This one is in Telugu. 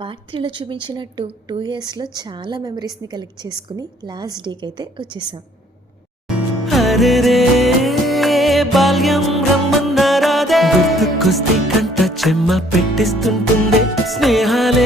పార్ట్ 3లో చూపించినట్టు 2 ఇయర్స్లో చాలా మెమరీస్ని కలెక్ట్ చేసుకుని లాస్ట్ డేకి అయితే వచ్చేసాం. అరెరే బాల్యం రమ్మన్నారాదే గుర్తుకొస్తే కంట చెమ్మ పెట్టిస్తుంటుందే స్నేహాలే